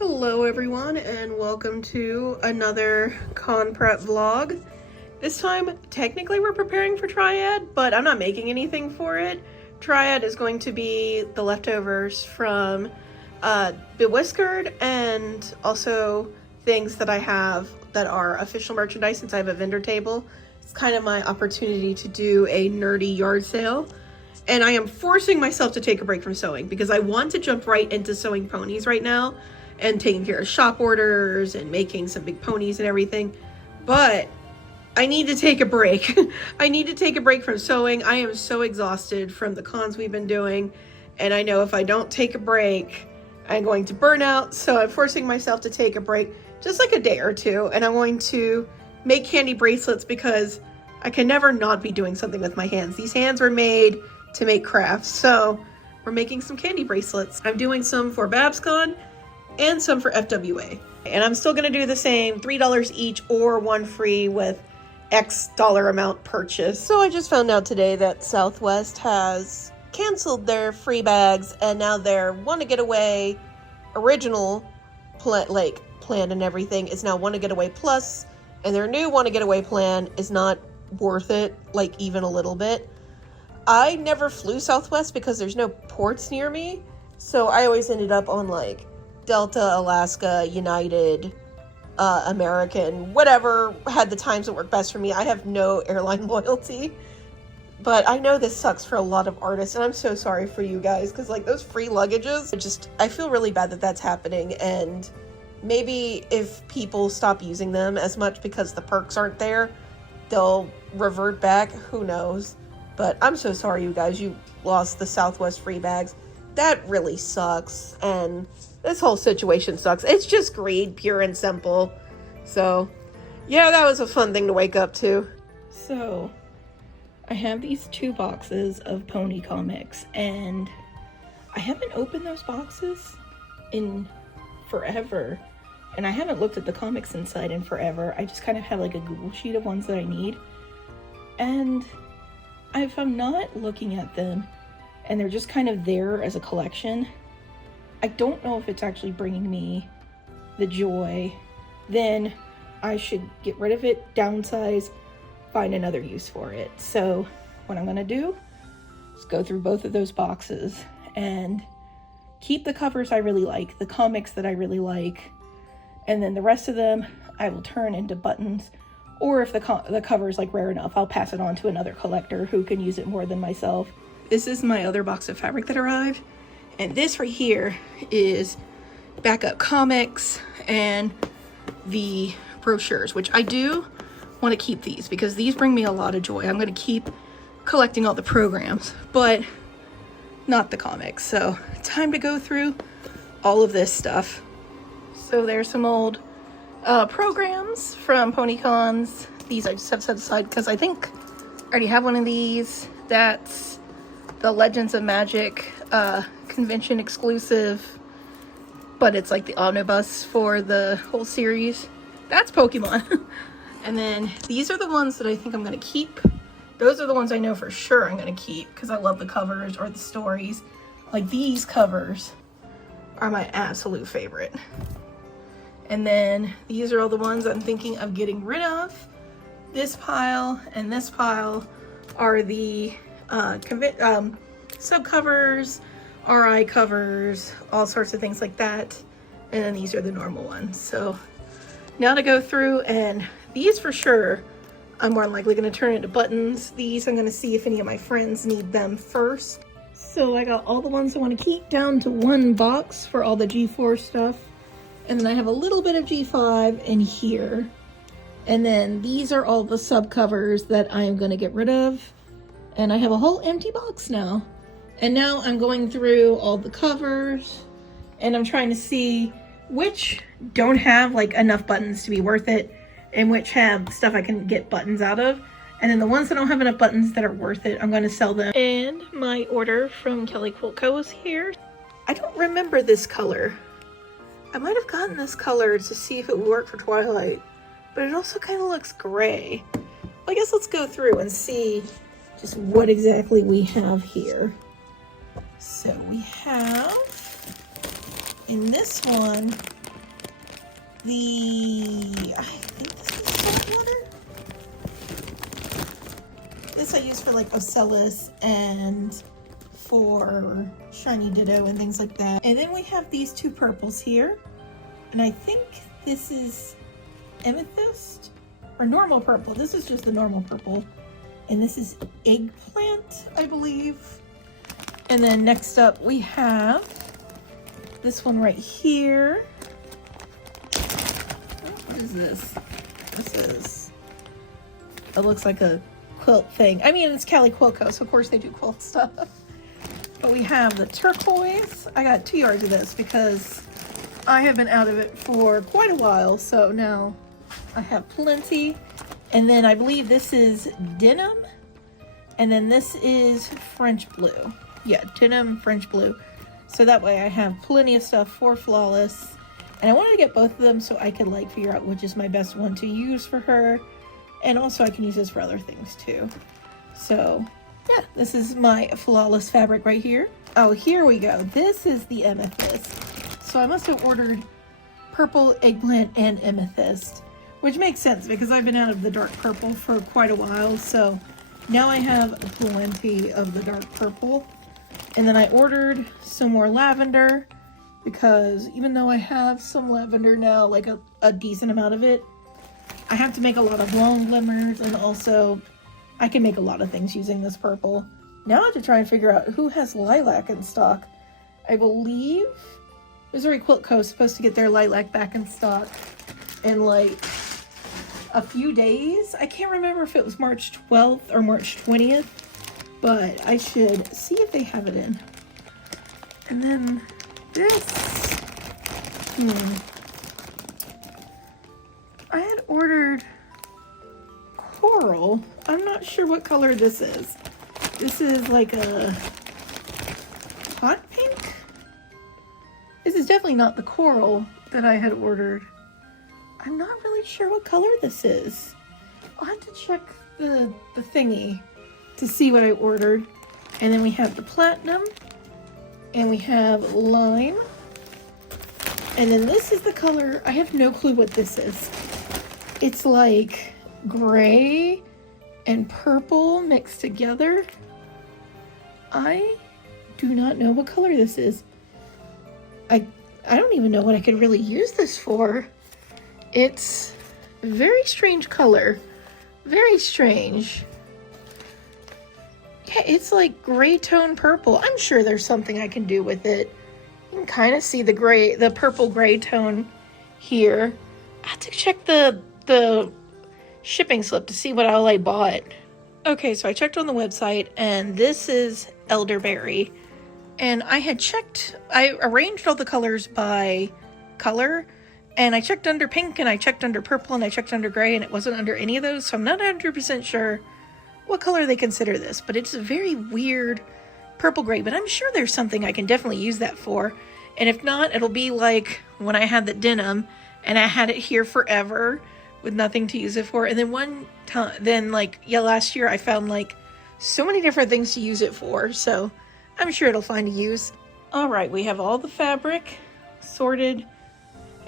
Hello everyone and welcome to another con prep vlog. This time, technically we're preparing for Triad, but I'm not making anything for it. Triad is going to be the leftovers from Bewhiskered and also things that I have that are official merchandise since I have a vendor table. It's kind of my opportunity to do a nerdy yard sale. And I am forcing myself to take a break from sewing because I want to jump right into sewing ponies right now and taking care of shop orders and making some big ponies and everything. But I need to take a break. I need to take a break from sewing. I am so exhausted from the cons we've been doing. And I know if I don't take a break, I'm going to burn out. So I'm forcing myself to take a break, just like a day or two. And I'm going to make candy bracelets because I can never not be doing something with my hands. These hands were made to make crafts. So we're making some candy bracelets. I'm doing some for Babscon and some for FWA. And I'm still gonna do the same, $3 each or one free with X dollar amount purchase. So I just found out today that Southwest has canceled their free bags and now their Wanna Get Away original plan and everything is now Wanna Get Away Plus, and their new Wanna Get Away plan is not worth it, like even a little bit. I never flew Southwest because there's no ports near me, so I always ended up on like Delta, Alaska, United, American, whatever had the times that work best for me. I have no airline loyalty, but I know this sucks for a lot of artists, and I'm so sorry for you guys because like those free luggages, I feel really bad that that's happening. And maybe if people stop using them as much because the perks aren't there, they'll revert back. Who knows? But I'm so sorry, you guys. You lost the Southwest free bags. That really sucks. And this whole situation sucks. It's just greed, pure and simple. So, yeah, that was a fun thing to wake up to. So, I have these 2 boxes of pony comics, and I haven't opened those boxes in forever. And I haven't looked at the comics inside in forever. I just kind of have like a Google sheet of ones that I need. And if I'm not looking at them, and they're just kind of there as a collection, I don't know if it's actually bringing me the joy. Then I should get rid of it, downsize, find another use for it. So what I'm gonna do is go through both of those boxes and keep the covers I really like, the comics that I really like, and then the rest of them I will turn into buttons, or if the cover is like rare enough, I'll pass it on to another collector who can use it more than myself. This is my other box of fabric that arrived. And this right here is backup comics and the brochures, which I do want to keep these because these bring me a lot of joy. I'm going to keep collecting all the programs, but not the comics. So time to go through all of this stuff. So there's some old programs from PonyCons. These I just have set aside because I think I already have one of these. That's the Legends of Magic convention exclusive, but it's like the omnibus for the whole series. That's Pokemon. And then these are the ones that I think I'm going to keep. Those are the ones I know for sure I'm going to keep because I love the covers or the stories. Like these covers are my absolute favorite. And then these are all the ones I'm thinking of getting rid of. This pile and this pile are the subcovers, RI covers, all sorts of things like that. And then these are the normal ones. So now to go through, and these for sure I'm more than likely going to turn into buttons. These I'm going to see if any of my friends need them first. So I got all the ones I want to keep down to 1 box for all the G4 stuff. And then I have a little bit of G5 in here. And then these are all the subcovers that I'm going to get rid of. And I have a whole empty box now. And now I'm going through all the covers and I'm trying to see which don't have like enough buttons to be worth it and which have stuff I can get buttons out of. And then the ones that don't have enough buttons that are worth it, I'm going to sell them. And my order from Kelly Quilt Co. is here. I don't remember this color. I might have gotten this color to see if it would work for Twilight, but it also kind of looks gray. Well, I guess let's go through and see just what exactly we have here. So we have, in this one, I think this is salt water. This I use for like ocellus and for shiny ditto and things like that. And then we have these two purples here. And I think this is amethyst or normal purple. This is just the normal purple. And this is eggplant, I believe. And then next up we have this one right here. What is this? It looks like a quilt thing. I mean, it's Cali Quilt Co, so of course they do quilt stuff. But we have the turquoise. I got 2 yards of this because I have been out of it for quite a while, so now I have plenty. And then I believe this is denim, and then this is French blue. Yeah, denim, French blue. So that way I have plenty of stuff for Flawless. And I wanted to get both of them so I could like figure out which is my best one to use for her. And also I can use this for other things too. So yeah, this is my Flawless fabric right here. Oh, here we go. This is the amethyst. So I must have ordered purple, eggplant, and amethyst, which makes sense because I've been out of the dark purple for quite a while. So now I have plenty of the dark purple. And then I ordered some more lavender because even though I have some lavender now, like a decent amount of it, I have to make a lot of long glimmers, and also I can make a lot of things using this purple. Now I have to try and figure out who has lilac in stock. I believe Missouri Quilt Co is supposed to get their lilac back in stock in like a few days. I can't remember if it was March 12th or March 20th, but I should see if they have it in. And then this, I had ordered coral. I'm not sure what color this is. This is like a hot pink. This is definitely not the coral that I had ordered. I'm not really sure what color this is. I'll have to check the thingy to see what I ordered. And then we have the platinum, and we have lime, and then this is the color. I have no clue what this is. It's like gray and purple mixed together. I do not know what color this is. I don't even know what I could really use this for. It's a very strange color. Very strange. Yeah, it's like gray tone purple. I'm sure there's something I can do with it. You can kind of see the purple gray tone here. I have to check the shipping slip to see what all I bought. Okay, so I checked on the website, and this is elderberry. And I had checked, I arranged all the colors by color, and I checked under pink, and I checked under purple, and I checked under gray, and it wasn't under any of those, so I'm not 100% sure what color they consider this, but it's a very weird purple gray, but I'm sure there's something I can definitely use that for. And if not, it'll be like when I had the denim, and I had it here forever with nothing to use it for. And then one time, last year I found like so many different things to use it for, so I'm sure it'll find a use. All right, we have all the fabric sorted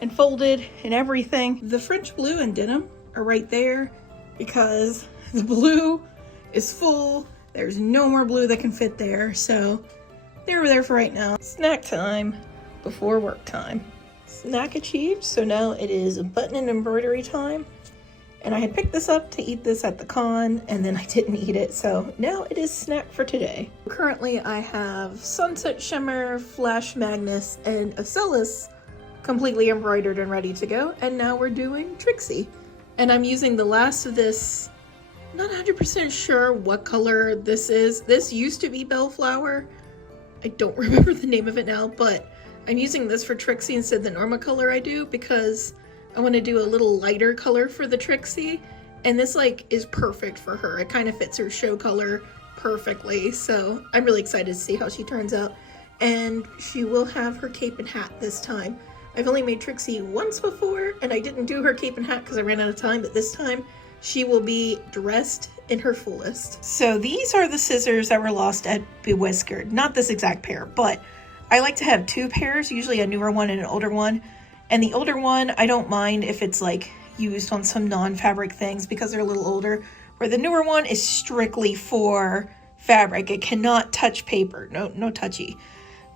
and folded and everything. The French blue and denim are right there because the blue is full. There's no more blue that can fit there, so they're there for right now. Snack time before work time. Snack achieved, so now it is button and embroidery time. And I had picked this up to eat this at the con, and then I didn't eat it, so now it is snack for today. Currently I have Sunset Shimmer, Flash Magnus, and Ocellus completely embroidered and ready to go, and now we're doing Trixie. And I'm using the last of this, not 100% sure what color this is. This used to be Bellflower. I don't remember the name of it now, but I'm using this for Trixie instead of the normal color I do because I want to do a little lighter color for the Trixie, and this like is perfect for her. It kind of fits her show color perfectly, so I'm really excited to see how she turns out. And she will have her cape and hat this time. I've only made Trixie once before, and I didn't do her cape and hat because I ran out of time, but this time she will be dressed in her fullest. So these are the scissors that were lost at Bewhiskered. Not this exact pair, but I like to have two pairs, usually a newer one and an older one. And the older one, I don't mind if it's like used on some non-fabric things because they're a little older, where the newer one is strictly for fabric. It cannot touch paper, no touchy.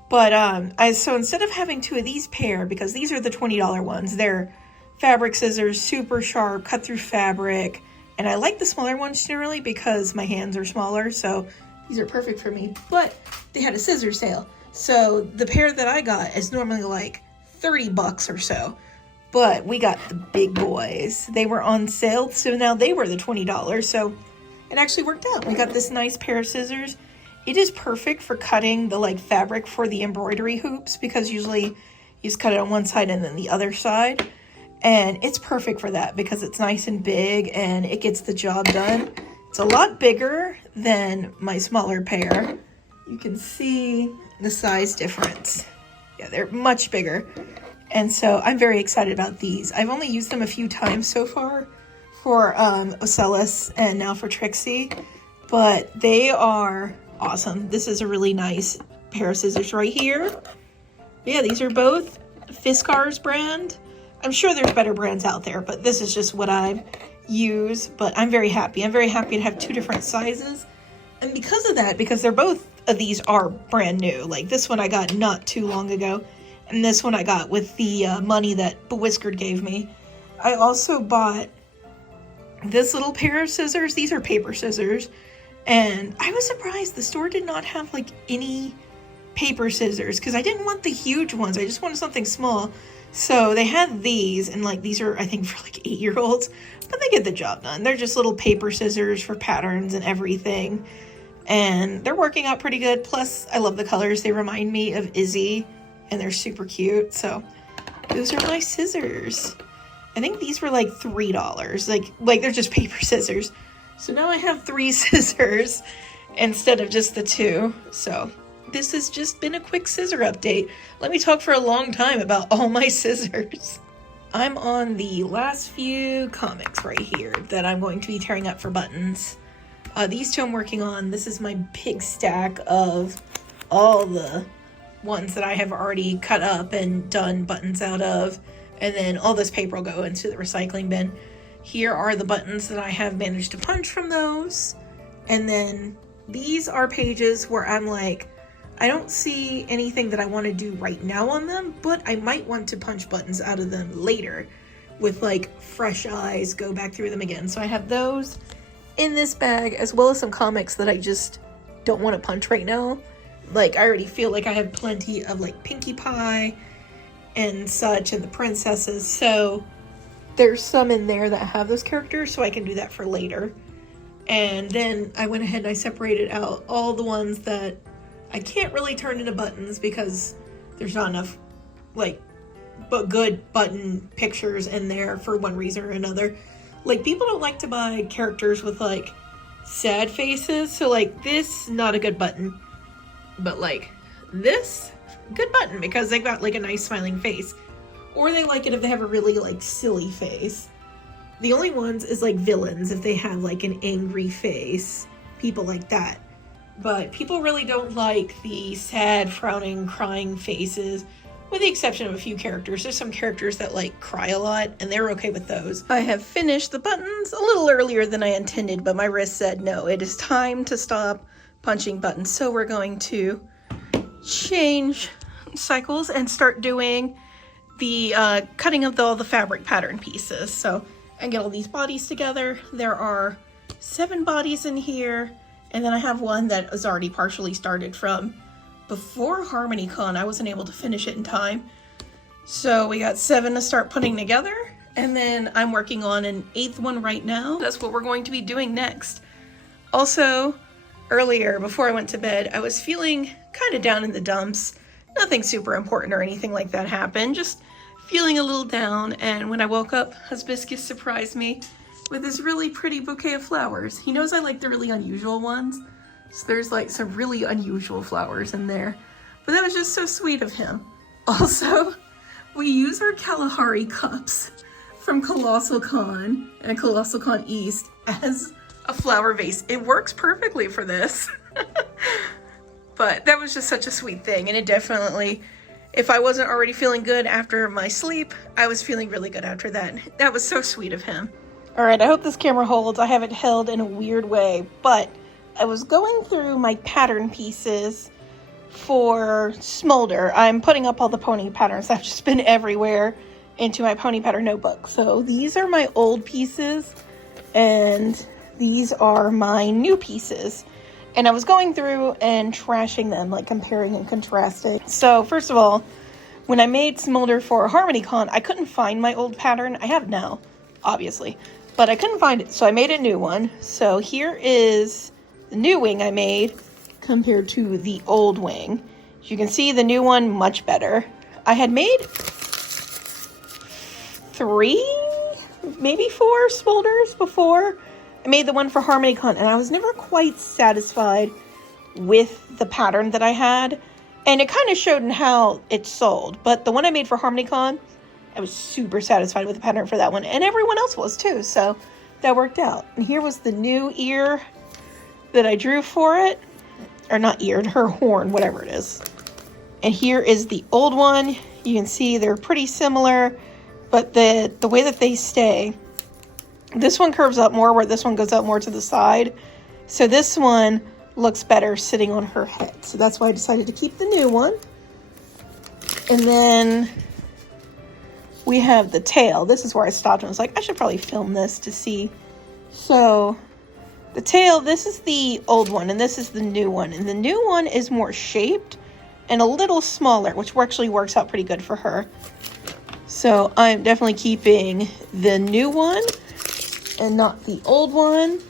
But so instead of having two of these pair, because these are the $20 ones, they're fabric scissors, super sharp, cut through fabric. And I like the smaller ones generally because my hands are smaller, so these are perfect for me. But they had a scissor sale. So the pair that I got is normally like 30 bucks or so. But we got the big boys. They were on sale, so now they were the $20. So it actually worked out. We got this nice pair of scissors. It is perfect for cutting the like fabric for the embroidery hoops, because usually you just cut it on one side and then the other side. And it's perfect for that because it's nice and big and it gets the job done. It's a lot bigger than my smaller pair. You can see the size difference. Yeah, they're much bigger. And so I'm very excited about these. I've only used them a few times so far for Ocellus and now for Trixie, but they are awesome. This is a really nice pair of scissors right here. Yeah, these are both Fiskars brand. I'm sure there's better brands out there, but this is just what I use. But I'm very happy. I'm very happy to have two different sizes. And because of that, because they're both of these are brand new. Like this one I got not too long ago. And this one I got with the money that Bewhiskered gave me. I also bought this little pair of scissors. These are paper scissors. And I was surprised the store did not have like any paper scissors because I didn't want the huge ones. I just wanted something small. So they had these, and like these are I think for like 8-year-olds, but they get the job done. They're just little paper scissors for patterns and everything. And they're working out pretty good. Plus I love the colors. They remind me of Izzy and they're super cute. So those are my scissors. I think these were like $3. Like they're just paper scissors. So now I have 3 scissors instead of just the 2. So this has just been a quick scissor update. Let me talk for a long time about all my scissors. I'm on the last few comics right here that I'm going to be tearing up for buttons. These two I'm working on. This is my big stack of all the ones that I have already cut up and done buttons out of. And then all this paper will go into the recycling bin. Here are the buttons that I have managed to punch from those. And then these are pages where I'm like, I don't see anything that I want to do right now on them, but I might want to punch buttons out of them later with like fresh eyes, go back through them again. So I have those in this bag, as well as some comics that I just don't want to punch right now. Like I already feel like I have plenty of like Pinkie Pie and such and the princesses. So there's some in there that have those characters, so I can do that for later. And then I went ahead and I separated out all the ones that I can't really turn into buttons because there's not enough like good button pictures in there for one reason or another. Like people don't like to buy characters with like sad faces, so like this, not a good button. But like this, good button because they've got like a nice smiling face. Or they like it if they have a really like silly face. The only ones is like villains if they have like an angry face. People like that. But people really don't like the sad, frowning, crying faces, with the exception of a few characters. There's some characters that like cry a lot and they're okay with those. I have finished the buttons a little earlier than I intended, but my wrist said no, it is time to stop punching buttons. So we're going to change cycles and start doing the cutting of all the fabric pattern pieces. So I get all these bodies together. There are 7 bodies in here. And then I have one that is already partially started from before HarmonyCon. I wasn't able to finish it in time. So we got 7 to start putting together. And then I'm working on an 8th one right now. That's what we're going to be doing next. Also, earlier, before I went to bed, I was feeling kind of down in the dumps. Nothing super important or anything like that happened. Just feeling a little down. And when I woke up, Hibiscus surprised me with this really pretty bouquet of flowers. He knows I like the really unusual ones, so there's like some really unusual flowers in there. But that was just so sweet of him. Also, we use our Kalahari cups from Colossal Con and Colossal Con East as a flower vase. It works perfectly for this. But that was just such a sweet thing, and it If I wasn't already feeling good after my sleep, I was feeling really good after that. That was so sweet of him. All right, I hope this camera holds. I have it held in a weird way, but I was going through my pattern pieces for Smolder. I'm putting up all the pony patterns I've just been everywhere into my pony pattern notebook. So these are my old pieces and these are my new pieces. And I was going through and trashing them, like comparing and contrasting. So first of all, when I made Smolder for HarmonyCon, I couldn't find my old pattern. I have it now, obviously, but I couldn't find it. So I made a new one. So here is the new wing I made compared to the old wing. As you can see, the new one, much better. I had made 3, maybe 4 Smolders before. I made the one for HarmonyCon, and I was never quite satisfied with the pattern that I had. And it kind of showed in how it sold. But the one I made for HarmonyCon, I was super satisfied with the pattern for that one. And everyone else was too, so that worked out. And here was the new ear that I drew for it. Or not ear, her horn, whatever it is. And here is the old one. You can see they're pretty similar, but the way that they stay, this one curves up more where this one goes up more to the side. So this one looks better sitting on her head. So that's why I decided to keep the new one. And then we have the tail. This is where I stopped and was like, I should probably film this to see. So the tail, this is the old one and this is the new one. And the new one is more shaped and a little smaller, which actually works out pretty good for her. So I'm definitely keeping the new one and not the old one.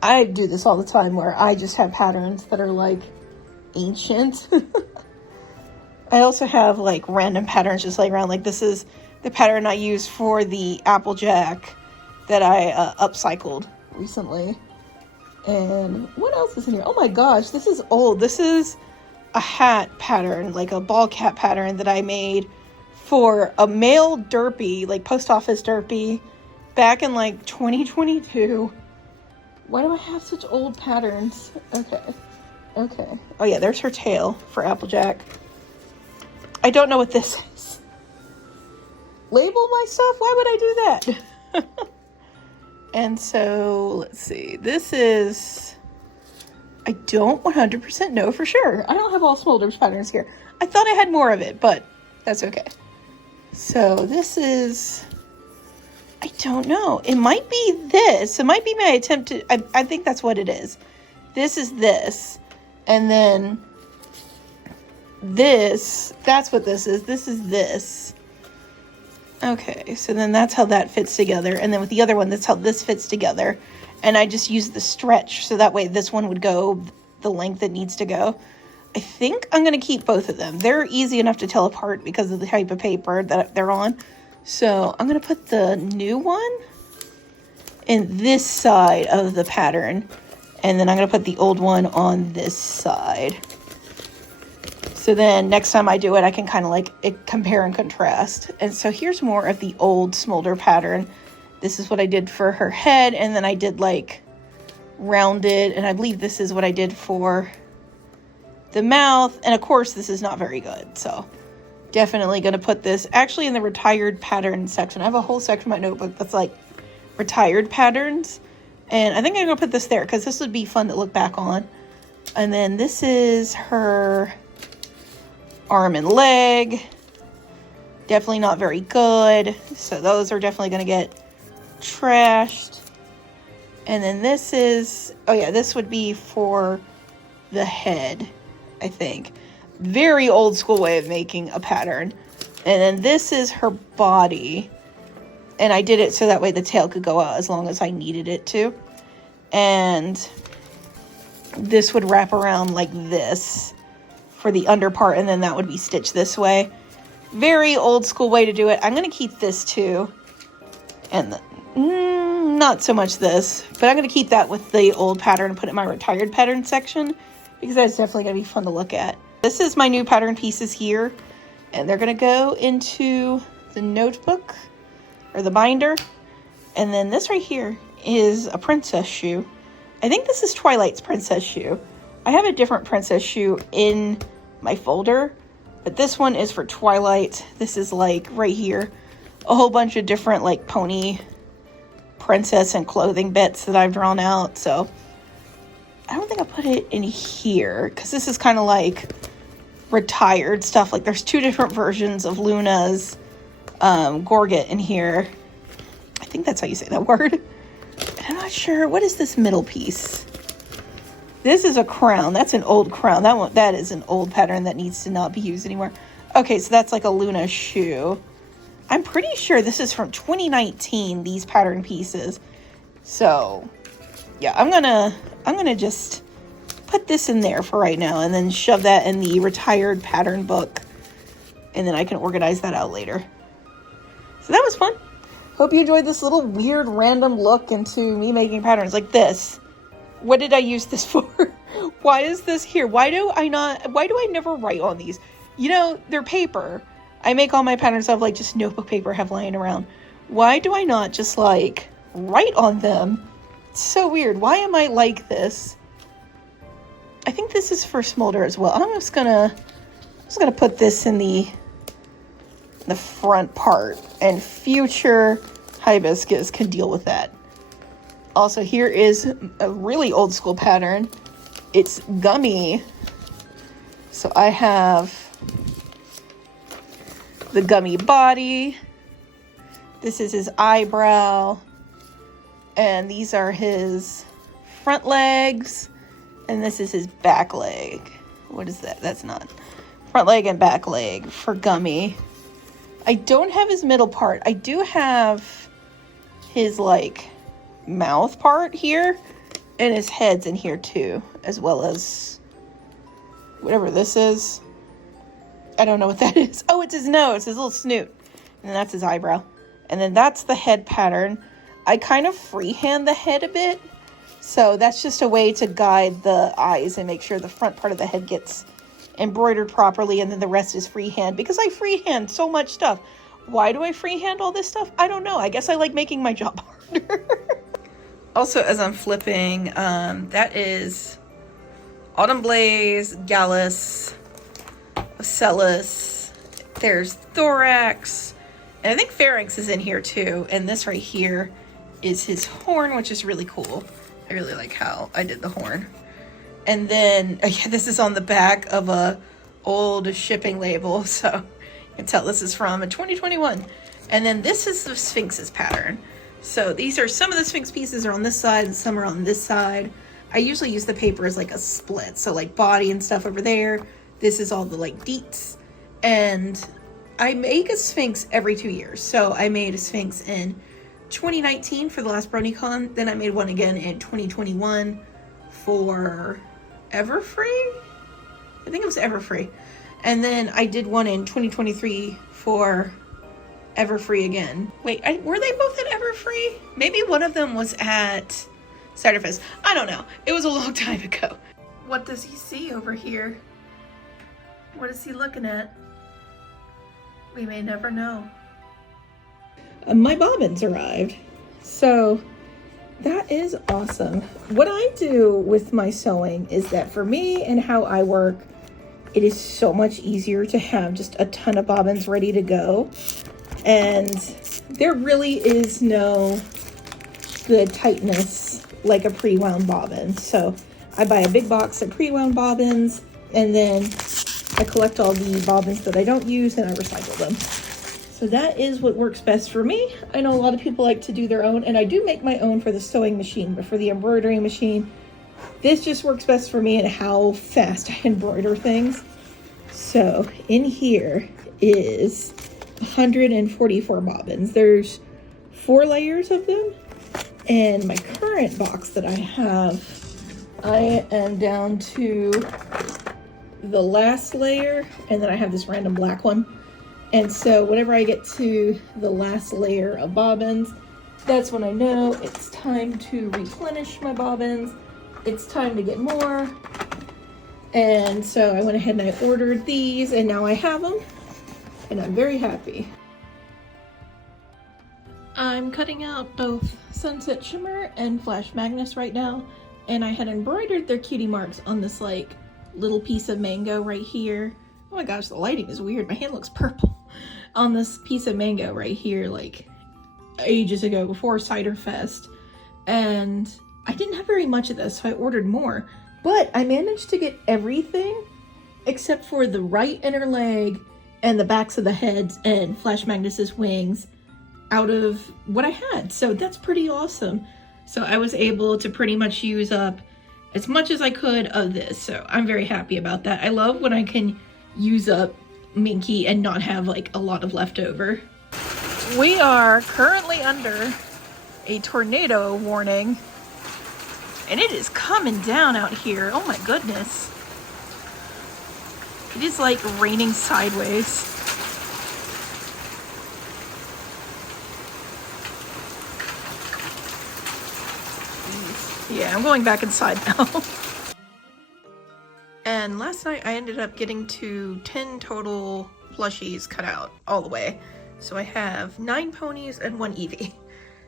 I do this all the time where I just have patterns that are like ancient. I also have like random patterns just laying around. Like this is the pattern I used for the Applejack that I upcycled recently. And what else is in here? Oh my gosh, this is old. This is a hat pattern, like a ball cap pattern that I made for a male derpy, like post office derpy, back in like 2022. Why do I have such old patterns? Okay. Oh yeah, there's her tail for Applejack. I don't know what this is. Label my stuff? Why would I do that? And so, let's see. This is, I don't 100% know for sure. I don't have all Smolder's patterns here. I thought I had more of it, but that's okay. So this is, I don't know. It might be this. It might be my attempt to, I think that's what it is. This is this. And then this, that's what this is. This is this. Okay, so then that's how that fits together. And then with the other one, that's how this fits together. And I just used the stretch, so that way this one would go the length it needs to go. I think I'm going to keep both of them. They're easy enough to tell apart because of the type of paper that they're on. So I'm going to put the new one in this side of the pattern. And then I'm going to put the old one on this side. So then next time I do it, I can kind of like compare and contrast. And so here's more of the old Smolder pattern. This is what I did for her head. And then I did like rounded. And I believe this is what I did for the mouth. And of course, this is not very good. So definitely going to put this actually in the retired pattern section. I have a whole section in my notebook that's like retired patterns. And I think I'm going to put this there because this would be fun to look back on. And then this is her arm and leg. Definitely not very good. So those are definitely going to get trashed. And then this is, oh yeah, this would be for the head, I think. Very old school way of making a pattern. And then this is her body. And I did it so that way the tail could go out as long as I needed it to. And this would wrap around like this for the under part, and then that would be stitched this way. Very old school way to do it. I'm going to keep this too. And not so much this, but I'm going to keep that with the old pattern and put it in my retired pattern section because that's definitely going to be fun to look at. This is my new pattern pieces here, and they're going to go into the notebook or the binder. And then this right here is a princess shoe. I think this is Twilight's princess shoe. I have a different princess shoe in my folder, But this one is for Twilight. This is like right here, a whole bunch of different like pony princess and clothing bits that I've drawn out. So I don't think I put it in here because this is kind of like retired stuff. Like there's two different versions of Luna's Gorget in here. I think that's how you say that word. And I'm not sure. What is this middle piece? This is a crown. That's an old crown. That is an old pattern that needs to not be used anymore. Okay, so that's like a Luna shoe. I'm pretty sure this is from 2019, these pattern pieces. So yeah, I'm gonna just put this in there for right now and then shove that in the retired pattern book, and then I can organize that out later. So that was fun. Hope you enjoyed this little weird random look into me making patterns like this. What did I use this for? Why is this here? Why do I never write on these? You know, they're paper. I make all my patterns out of like just notebook paper I have lying around. Why do I not just like write on them? It's so weird. Why am I like this? I think this is for smolder as well. I'm just gonna put this in the front part, and future Hibiscus can deal with that. Also, here is a really old school pattern. It's gummy. So I have the gummy body. This is his eyebrow. And these are his front legs. And this is his back leg. What is that? That's not. Front leg and back leg for gummy. I don't have his middle part. I do have his like mouth part here, and his head's in here too, as well as whatever this is. I don't know what that is. Oh, it's his nose, his little snoot, and that's his eyebrow. And then that's the head pattern. I kind of freehand the head a bit, so that's just a way to guide the eyes and make sure the front part of the head gets embroidered properly, and then the rest is freehand because I freehand so much stuff. Why do I freehand all this stuff? I don't know. I guess I like making my job harder. Also, as I'm flipping, that is Autumn Blaze, Gallus, Ocellus, there's Thorax, and I think Pharynx is in here too, and this right here is his horn, which is really cool. I really like how I did the horn. And then, yeah, this is on the back of a old shipping label, so you can tell this is from 2021. And then this is the Sphinx's pattern. So these are, some of the Sphinx pieces are on this side and some are on this side. I usually use the paper as like a split, so like body and stuff over there. This is all the like deets. And I make a Sphinx every 2 years. So I made a Sphinx in 2019 for the last BronyCon. Then I made one again in 2021 for Everfree? I think it was Everfree. And then I did one in 2023 for Everfree again. Wait, were they both at Everfree? Maybe one of them was at Ciderfest. I don't know. It was a long time ago. What does he see over here? What is he looking at? We may never know. My bobbins arrived. So that is awesome. What I do with my sewing is that for me and how I work, it is so much easier to have just a ton of bobbins ready to go. And there really is no good tightness like a pre-wound bobbin. So I buy a big box of pre-wound bobbins, and then I collect all the bobbins that I don't use and I recycle them. So that is what works best for me. I know a lot of people like to do their own, and I do make my own for the sewing machine, but for the embroidery machine, this just works best for me and how fast I embroider things. So in here is 144 bobbins. There's 4 layers of them, and my current box that I have, I am down to the last layer, and then I have this random black one. And so whenever I get to the last layer of bobbins, that's when I know it's time to replenish my bobbins. It's time to get more. And so I went ahead and I ordered these, and now I have them, and I'm very happy. I'm cutting out both Sunset Shimmer and Flash Magnus right now, and I had embroidered their cutie marks on this like little piece of mango right here Oh my gosh, the lighting is weird. My hand looks purple on this piece of mango right here, like ages ago before Cider Fest. And I didn't have very much of this, so I ordered more. But I managed to get everything except for the right inner leg and the backs of the heads and Flash Magnus's wings out of what I had. So that's pretty awesome. So I was able to pretty much use up as much as I could of this. So I'm very happy about that. I love when I can use up Minky and not have like a lot of leftover. We are currently under a tornado warning, and it is coming down out here. Oh my goodness. It is like raining sideways. Yeah, I'm going back inside now. And last night I ended up getting to 10 total plushies cut out all the way. So I have 9 ponies and 1 Eevee.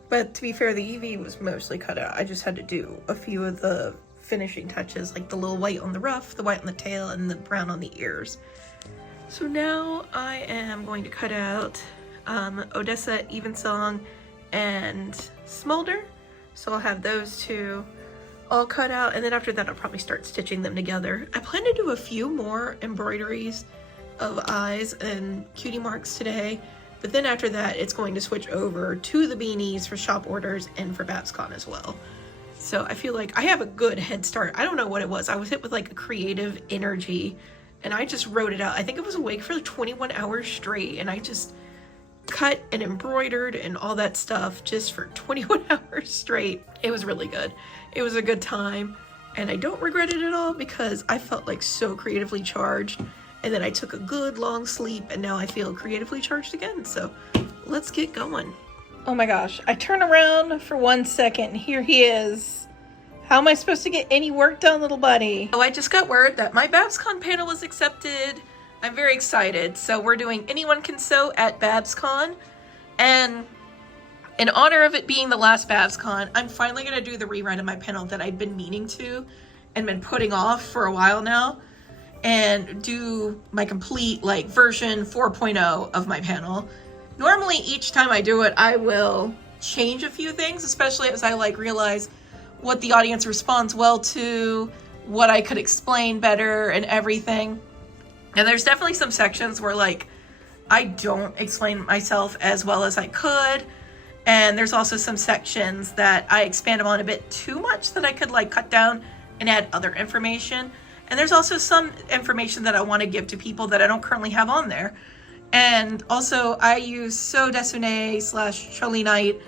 But to be fair, the Eevee was mostly cut out. I just had to do a few of the finishing touches, like the little white on the ruff, the white on the tail, and the brown on the ears. So now I am going to cut out Odessa, Evensong, and Smolder. So I'll have those 2 all cut out, and then after that I'll probably start stitching them together. I plan to do a few more embroideries of eyes and cutie marks today, but then after that it's going to switch over to the beanies for shop orders and for Babscon as well. So I feel like I have a good head start. I don't know what it was. I was hit with like a creative energy and I just wrote it out. I think I was awake for like 21 hours straight, and I just cut and embroidered and all that stuff just for 21 hours straight. It was really good. It was a good time, and I don't regret it at all because I felt like so creatively charged, and then I took a good long sleep and now I feel creatively charged again. So let's get going. Oh my gosh, I turn around for 1 second and here he is. How am I supposed to get any work done, little buddy? Oh, I just got word that my Babscon panel was accepted. I'm very excited. So we're doing Anyone Can Sew at Babscon, and in honor of it being the last Babscon, I'm finally going to do the rewrite of my panel that I've been meaning to and been putting off for a while now, and do my complete like version 4.0 of my panel. Normally each time I do it, I will change a few things, especially as I like realize what the audience responds well to, what I could explain better and everything. And there's definitely some sections where like I don't explain myself as well as I could. And there's also some sections that I expand upon a bit too much that I could like cut down and add other information. And there's also some information that I want to give to people that I don't currently have on there. And also I use Sew Desune / Charlie Knight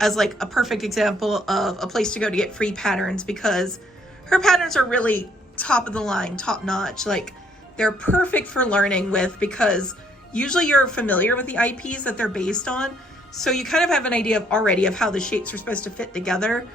as like a perfect example of a place to go to get free patterns, because her patterns are really top of the line, top notch. Like they're perfect for learning with, because usually you're familiar with the IPs that they're based on. So you kind of have an idea already of how the shapes are supposed to fit together.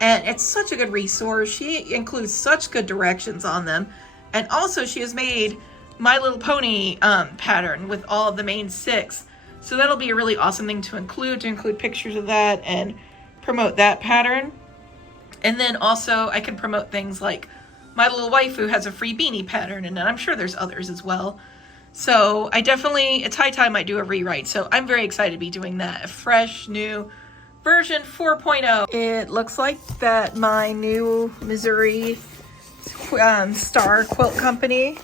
And it's such a good resource. She includes such good directions on them. And also she has made My Little Pony pattern with all of the main 6. So that'll be a really awesome thing to include pictures of that and promote that pattern. And then also I can promote things like My Little Waifu has a free beanie pattern, and I'm sure there's others as well. So it's high time I do a rewrite. So I'm very excited to be doing that. A fresh, new version 4.0. It looks like that my new Missouri Star Quilt Company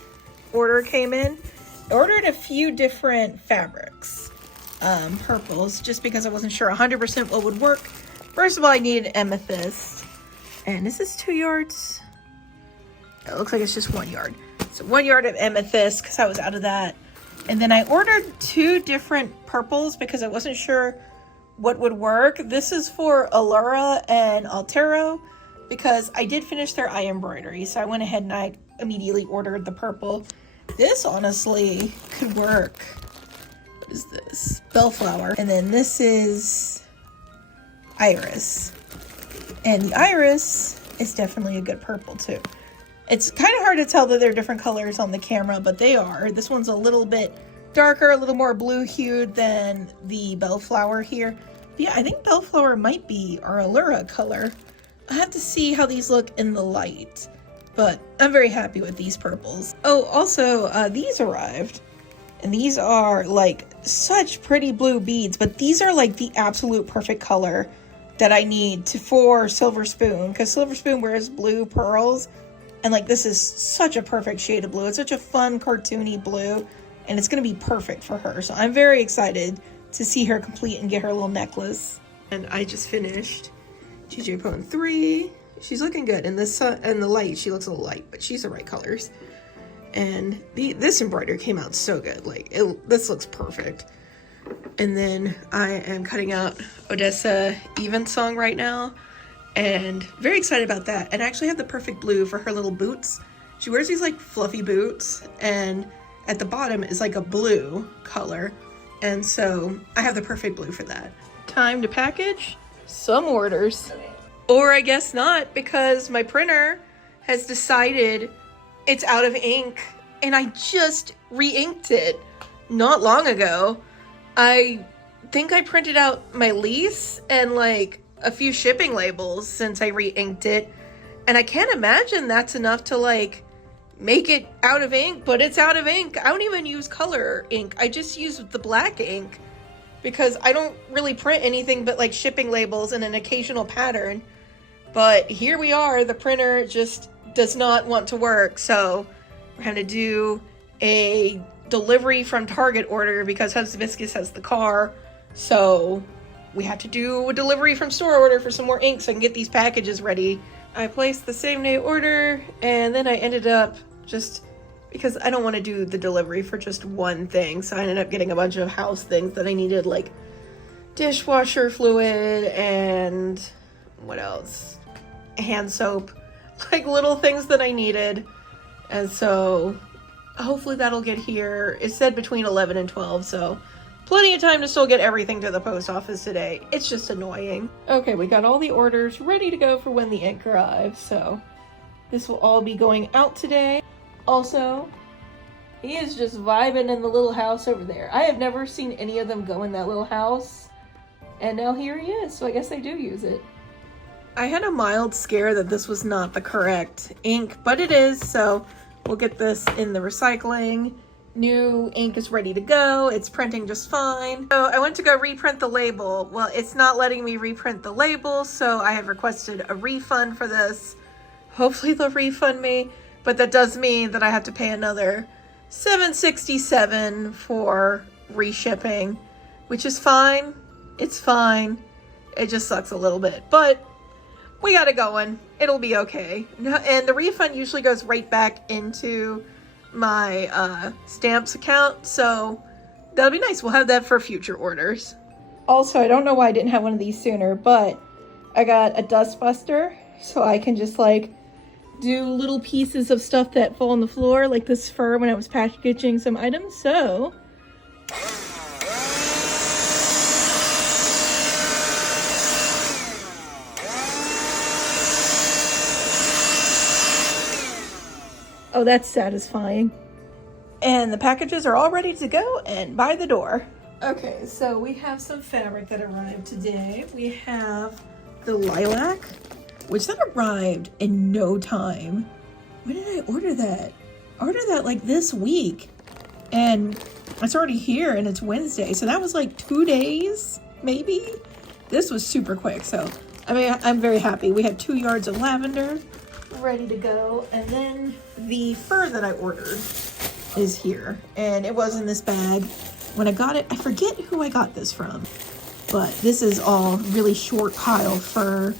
order came in. I ordered a few different fabrics, purples, just because I wasn't sure 100% what would work. First of all, I needed amethyst, and this is 2 yards. It looks like it's just 1 yard. So 1 yard of amethyst, because I was out of that. And then I ordered 2 different purples because I wasn't sure what would work. This is for Allura and Altero, because I did finish their eye embroidery. So I went ahead and I immediately ordered the purple. This honestly could work. What is this? Bellflower. And then this is Iris. And the Iris is definitely a good purple too. It's kind of hard to tell that they're different colors on the camera, but they are. This one's a little bit darker, a little more blue hued than the Bellflower here. But yeah, I think Bellflower might be our Allura color. I have to see how these look in the light. but I'm very happy with these purples. Oh, also, these arrived. And these are like such pretty blue beads, but these are like the absolute perfect color that I need for Silver Spoon, because Silver Spoon wears blue pearls, and like this is such a perfect shade of blue. It's such a fun cartoony blue, and it's gonna be perfect for her. So I'm very excited to see her complete and get her little necklace. And I just finished TJ Pone 3. She's looking good. In the sun and the light, she looks a little light, but she's the right colors. And this embroidery came out so good. Like, this looks perfect. And then I am cutting out Odessa Evensong right now. And very excited about that. And I actually have the perfect blue for her little boots. She wears these like fluffy boots. And at the bottom is like a blue color. And so I have the perfect blue for that. Time to package some orders. Or I guess not, because my printer has decided it's out of ink, and I just re-inked it not long ago. I think I printed out my lease and like a few shipping labels since I re-inked it, and I can't imagine that's enough to like make it out of ink, but it's out of ink. I don't even use color ink. I just use the black ink because I don't really print anything but like shipping labels and an occasional pattern. But here we are, the printer just does not want to work, so we're having to do a delivery from Target order because Hibiscus has the car, so we had to do a delivery from store order for some more ink so I can get these packages ready. I placed the same day order, and then I ended up just because I don't want to do the delivery for just one thing, so I ended up getting a bunch of house things that I needed, like dishwasher fluid and what else? Hand soap. Like little things that I needed. And so hopefully that'll get here. It said between 11 and 12, so plenty of time to still get everything to the post office today. It's just annoying. Okay, we got all the orders ready to go for when the ink arrives, so this will all be going out today. Also, he is just vibing in the little house over there. I have never seen any of them go in that little house, and now here he is, so I guess they do use it. I had a mild scare that this was not the correct ink, but it is, so we'll get this in the recycling. New ink is ready to go. It's printing just fine. So I went to go reprint the label. Well, it's not letting me reprint the label, so I have requested a refund for this. Hopefully they'll refund me, but that does mean that I have to pay another $7.67 for reshipping, which is fine. It's fine. It just sucks a little bit, but we got it going. It'll be okay. And the refund usually goes right back into my stamps account, so that'll be nice. We'll have that for future orders. Also, I don't know why I didn't have one of these sooner, but I got a dust buster, so I can just like do little pieces of stuff that fall on the floor, like this fur when I was packaging some items. So oh, that's satisfying. And the packages are all ready to go and by the door. Okay, so we have some fabric that arrived today. We have the lilac, which that arrived in no time. When did I order that? I ordered that like this week. And it's already here and it's Wednesday. So that was like 2 days, maybe? This was super quick. So, I mean, I'm very happy. We have 2 yards of lavender ready to go, and then the fur that I ordered is here, and it was in this bag when I got it. I forget who I got this from, but this is all really short pile fur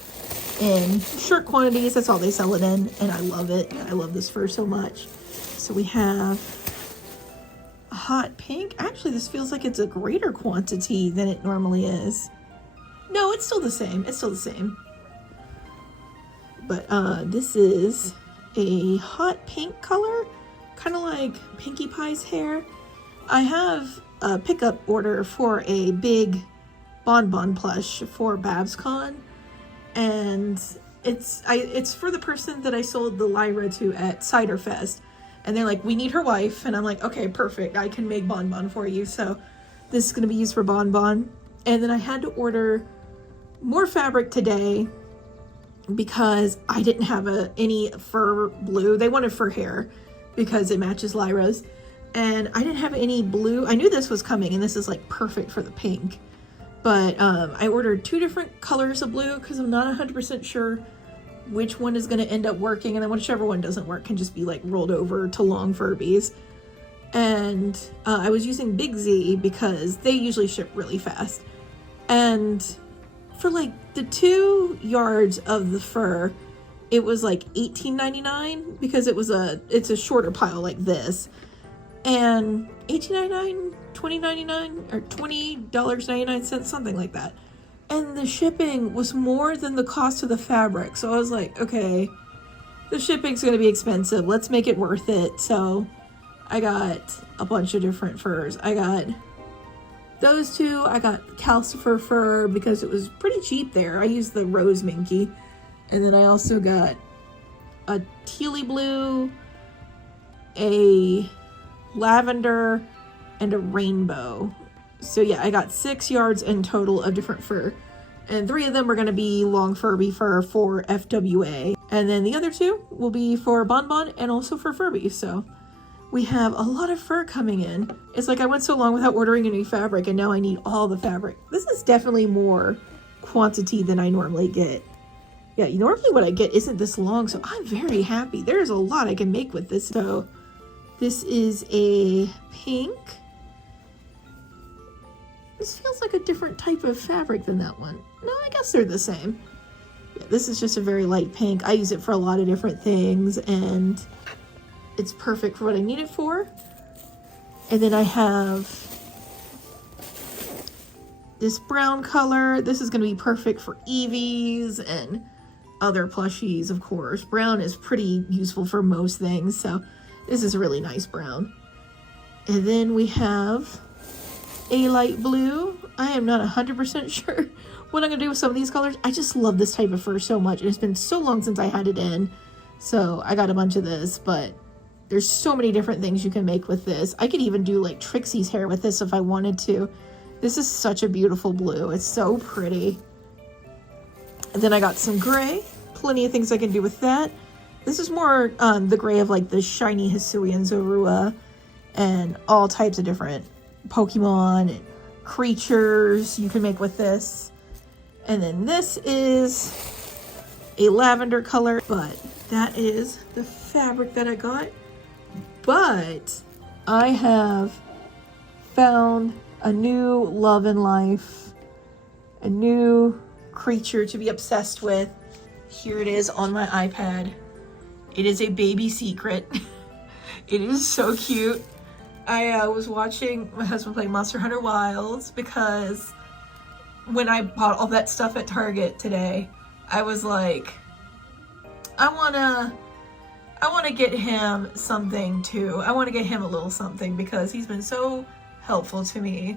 in short quantities. That's all they sell it in, and I love it. I love this fur so much. So we have a hot pink. Actually, this feels like it's a greater quantity than it normally is. No, it's still the same. It's still the same. But this is a hot pink color, kind of like Pinkie Pie's hair. I have a pickup order for a big bonbon plush for Babscon, and it's for the person that I sold the Lyra to at Cider Fest, and they're like, we need her wife, and I'm like, okay, perfect, I can make bonbon for you. So this is going to be used for bonbon. And then I had to order more fabric today because I didn't have any fur blue. They wanted fur hair because it matches Lyra's. And I didn't have any blue. I knew this was coming, and this is like perfect for the pink. But I ordered 2 different colors of blue because I'm not 100% sure which one is going to end up working. And then whichever one doesn't work can just be like rolled over to long Furbies. And I was using Big Z because they usually ship really fast. And for like the 2 yards of the fur, it was like $18.99 because it's a shorter pile like this. And $18.99, $20.99, or $20.99, something like that. And the shipping was more than the cost of the fabric. So I was like, okay, the shipping's gonna be expensive. Let's make it worth it. So I got a bunch of different furs. I got those 2. I got calcifer fur because it was pretty cheap there. I used the rose minky. And then I also got a tealy blue, a lavender, and a rainbow. So yeah, I got 6 yards in total of different fur. And 3 of them are going to be long Furby fur for FWA. And then the other 2 will be for Bonbon and also for Furby. So we have a lot of fur coming in. It's like I went so long without ordering a new fabric and now I need all the fabric. This is definitely more quantity than I normally get. Yeah, normally what I get isn't this long, so I'm very happy. There's a lot I can make with this. So this is a pink. This feels like a different type of fabric than that one. No, I guess they're the same. Yeah, this is just a very light pink. I use it for a lot of different things, and it's perfect for what I need it for. And then I have this brown color. This is going to be perfect for Eevees and other plushies, of course. Brown is pretty useful for most things, so this is a really nice brown. And then we have a light blue. I am not 100% sure what I'm going to do with some of these colors. I just love this type of fur so much. And it's been so long since I had it in. So I got a bunch of this, but there's so many different things you can make with this. I could even do like Trixie's hair with this if I wanted to. This is such a beautiful blue. It's so pretty. And then I got some gray. Plenty of things I can do with that. This is more the gray of like the shiny Hisuian Zorua and all types of different Pokemon and creatures you can make with this. And then this is a lavender color, but that is the fabric that I got. But I have found a new love in life, a new creature to be obsessed with. Here it is on my iPad. It is a baby secret. It is so cute. I was watching my husband play Monster Hunter Wilds because when I bought all that stuff at Target today, I was like, I wanna get him something too. I wanna get him a little something because he's been so helpful to me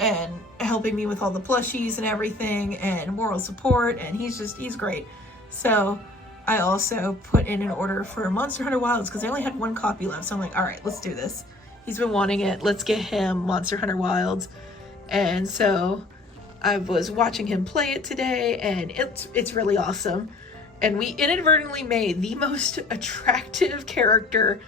and helping me with all the plushies and everything and moral support, and he's great. So I also put in an order for Monster Hunter Wilds because I only had 1 copy left. So I'm like, all right, let's do this. He's been wanting it. Let's get him Monster Hunter Wilds. And so I was watching him play it today, and it's really awesome. And we inadvertently made the most attractive character,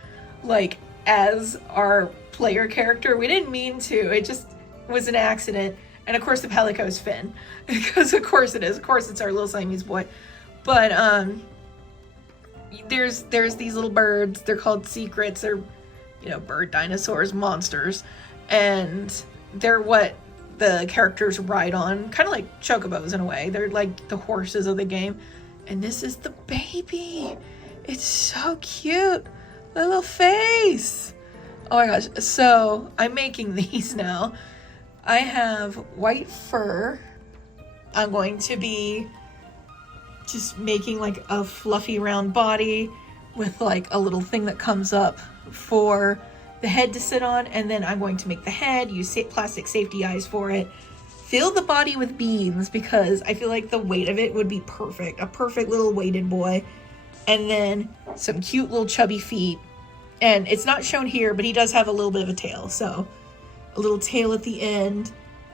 like, as our player character. We didn't mean to. It just was an accident. And of course the Pelico's Finn. Because of course it is. Of course it's our little Siamese boy. But there's these little birds. They're called secrets. They're, bird dinosaurs, monsters. And they're what the characters ride on. Kind of like chocobos in a way. They're like the horses of the game. And this is the baby. It's so cute. The little face. Oh my gosh. So I'm making these now. I have white fur. I'm going to be just making like a fluffy round body with like a little thing that comes up for the head to sit on. And then I'm going to make the head, use plastic safety eyes for it. Fill the body with beans because I feel like the weight of it would be perfect. A perfect little weighted boy. And then some cute little chubby feet. And it's not shown here, but he does have a little bit of a tail. So a little tail at the end.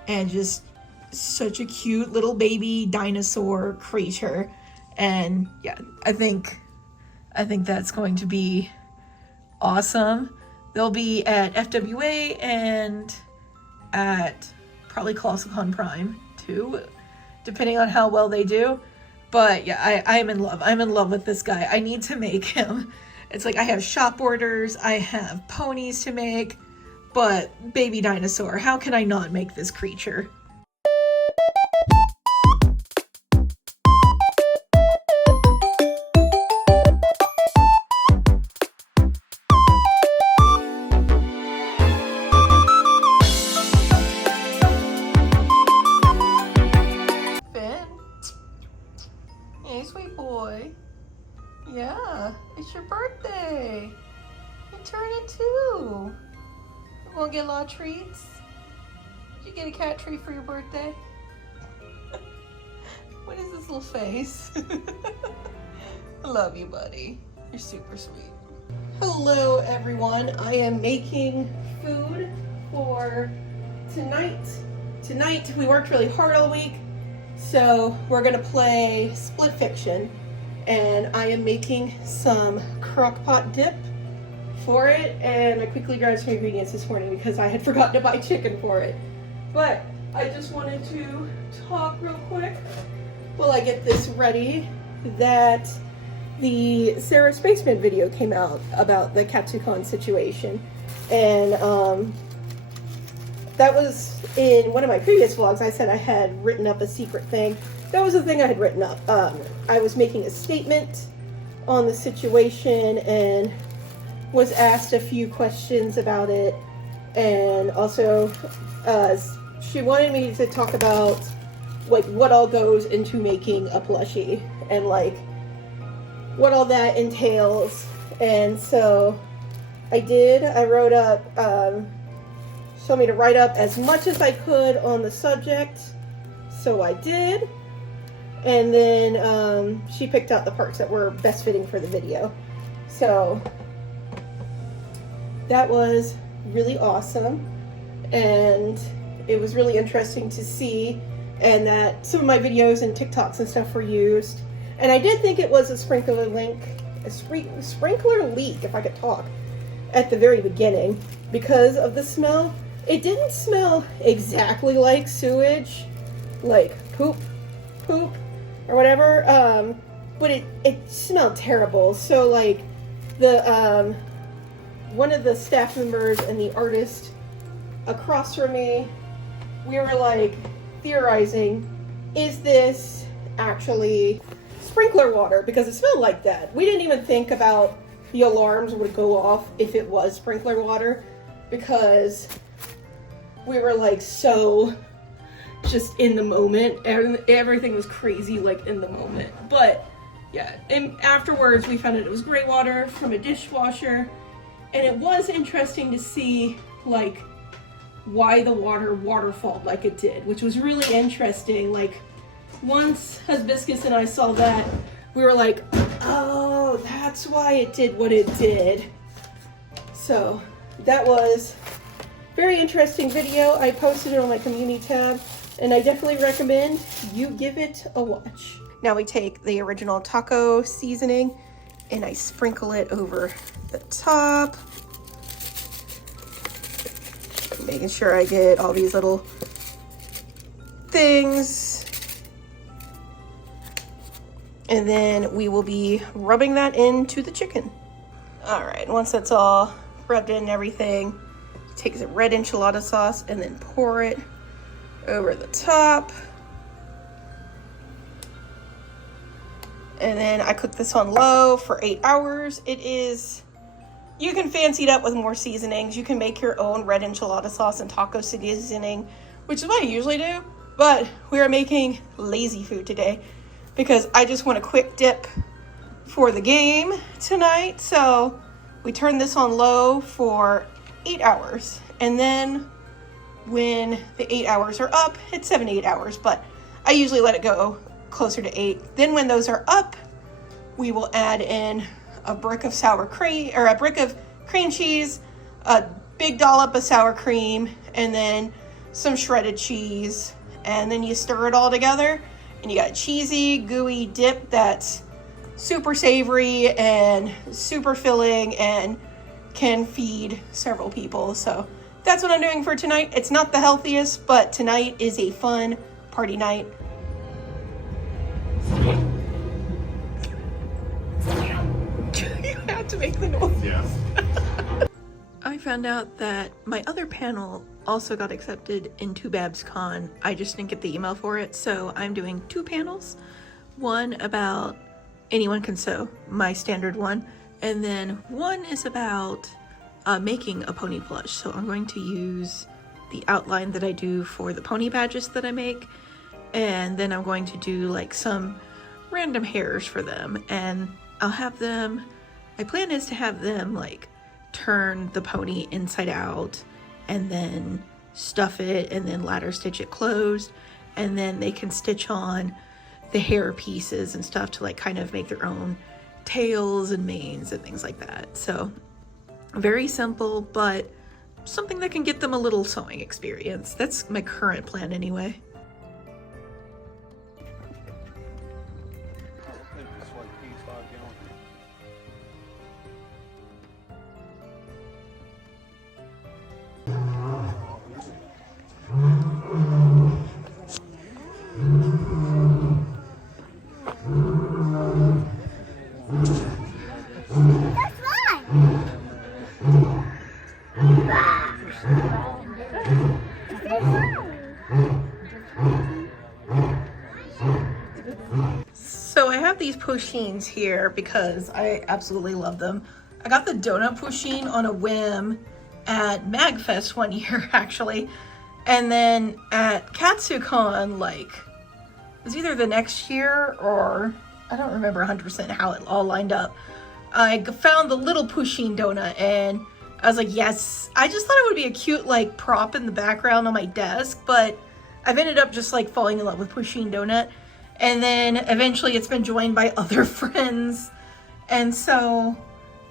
And just such a cute little baby dinosaur creature. And yeah, I think that's going to be awesome. They'll be at FWA and at probably ColossalCon Prime too, depending on how well they do. But yeah, I'm in love. I'm in love with this guy. I need to make him. It's like I have shop orders, I have ponies to make, but baby dinosaur, how can I not make this creature? Hey, sweet boy. Yeah, it's your birthday. You turn it too. You want to get a lot of treats? Did you get a cat treat for your birthday? What is this little face? I love you, buddy. You're super sweet. Hello, everyone. I am making food for tonight. Tonight, we worked really hard all week. So we're gonna play Split Fiction, and I am making some crock pot dip for it, and I quickly grabbed some ingredients this morning because I had forgotten to buy chicken for it. But I just wanted to talk real quick while I get this ready that the Sarah Spaceman video came out about the Katsucon situation, and that was in one of my previous vlogs. I said I had written up a secret thing. That was the thing I had written up. I was making a statement on the situation and was asked a few questions about it. And also, she wanted me to talk about like what all goes into making a plushie and like what all that entails. And so I did. I wrote up, she told me to write up as much as I could on the subject, so I did. And then she picked out the parts that were best fitting for the video. So that was really awesome, and it was really interesting to see, and that some of my videos and TikToks and stuff were used. And I did think it was a sprinkler leak, if I could talk, at the very beginning because of the smell. It didn't smell exactly like sewage, like poop, or whatever, but it smelled terrible. So like the one of the staff members and the artist across from me, we were like theorizing, is this actually sprinkler water? Because it smelled like that. We didn't even think about the alarms would go off if it was sprinkler water, because we were like so just in the moment. Everything was crazy like in the moment. But yeah, and afterwards we found out it was gray water from a dishwasher, and it was interesting to see like why the water waterfalled like it did, which was really interesting. Like once Hibiscus and I saw that, we were like, oh, that's why it did what it did. So that was very interesting video. I posted it on my community tab, and I definitely recommend you give it a watch. Now we take the original taco seasoning and I sprinkle it over the top, making sure I get all these little things. And then we will be rubbing that into the chicken. All right, once that's all rubbed in and everything, take the red enchilada sauce and then pour it over the top. And then I cook this on low for 8 hours. It is, you can fancy it up with more seasonings. You can make your own red enchilada sauce and taco seasoning, which is what I usually do. But we are making lazy food today because I just want a quick dip for the game tonight. So we turn this on low for 8 hours. And then when the 8 hours are up, it's 7 to 8 hours, but I usually let it go closer to 8. Then when those are up, we will add in a brick of sour cream, or a brick of cream cheese, a big dollop of sour cream, and then some shredded cheese. And then you stir it all together, And you got a cheesy, gooey dip that's super savory and super filling and can feed several people. So that's what I'm doing for tonight. It's not the healthiest, but tonight is a fun party night. You have to make the noise. Yeah. I found out that my other panel also got accepted into Babscon. I just didn't get the email for it, so I'm doing 2 panels. One about anyone can sew, my standard one, and then one is about making a pony plush. So I'm going to use the outline that I do for the pony badges that I make, and then I'm going to do like some random hairs for them, and I'll have them, my plan is to have them like turn the pony inside out and then stuff it and then ladder stitch it closed, and then they can stitch on the hair pieces and stuff to like kind of make their own tails and manes and things like that. So very simple, but something that can get them a little sewing experience. That's my current plan anyway. So I have these Pusheens here because I absolutely love them. I got the donut Pusheen on a whim at MagFest one year actually, and then at KatsuCon, like, it was either the next year or I don't remember 100% how it all lined up. I found the little Pusheen donut and I was like, yes. I just thought it would be a cute like prop in the background on my desk, but I've ended up just like falling in love with Pusheen donut. And then eventually it's been joined by other friends. And so